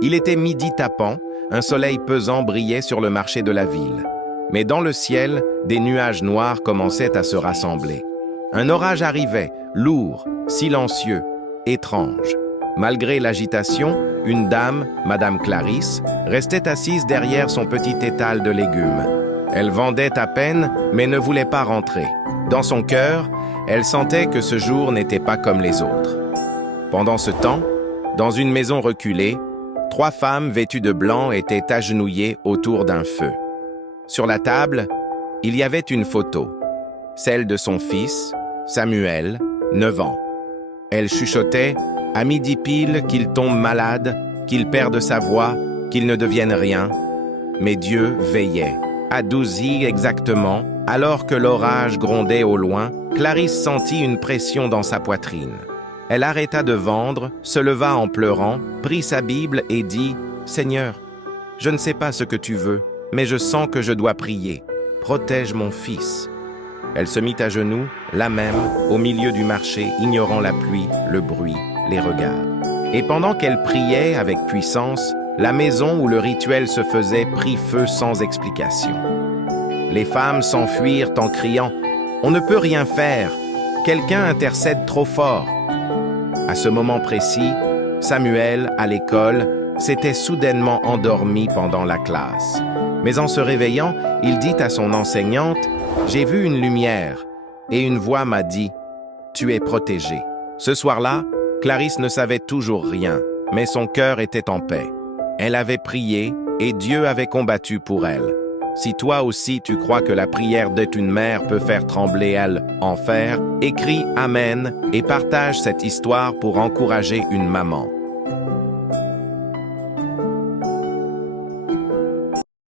Il était midi tapant, un soleil pesant brillait sur le marché de la ville. Mais dans le ciel, des nuages noirs commençaient à se rassembler. Un orage arrivait, lourd, silencieux, étrange. Malgré l'agitation, une dame, Madame Clarisse, restait assise derrière son petit étal de légumes. Elle vendait à peine, mais ne voulait pas rentrer. Dans son cœur, elle sentait que ce jour n'était pas comme les autres. Pendant ce temps, dans une maison reculée, 3 femmes vêtues de blanc étaient agenouillées autour d'un feu. Sur la table, il y avait une photo, celle de son fils, Samuel, 9 ans. Elle chuchotait, à midi pile, qu'il tombe malade, qu'il perde sa voix, qu'il ne devienne rien. Mais Dieu veillait. À 12h exactement, alors que l'orage grondait au loin, Clarisse sentit une pression dans sa poitrine. Elle arrêta de vendre, se leva en pleurant, prit sa Bible et dit « Seigneur, je ne sais pas ce que tu veux, mais je sens que je dois prier. Protège mon fils. » Elle se mit à genoux, là même, au milieu du marché, ignorant la pluie, le bruit, les regards. Et pendant qu'elle priait avec puissance, la maison où le rituel se faisait prit feu sans explication. Les femmes s'enfuirent en criant « On ne peut rien faire, quelqu'un intercède trop fort !» À ce moment précis, Samuel, à l'école, s'était soudainement endormi pendant la classe. Mais en se réveillant, il dit à son enseignante « J'ai vu une lumière » et une voix m'a dit « Tu es protégé ». Ce soir-là, Clarisse ne savait toujours rien, mais son cœur était en paix. Elle avait prié et Dieu avait combattu pour elle. Si toi aussi tu crois que la prière d'une mère peut faire trembler l'enfer, écris Amen et partage cette histoire pour encourager une maman.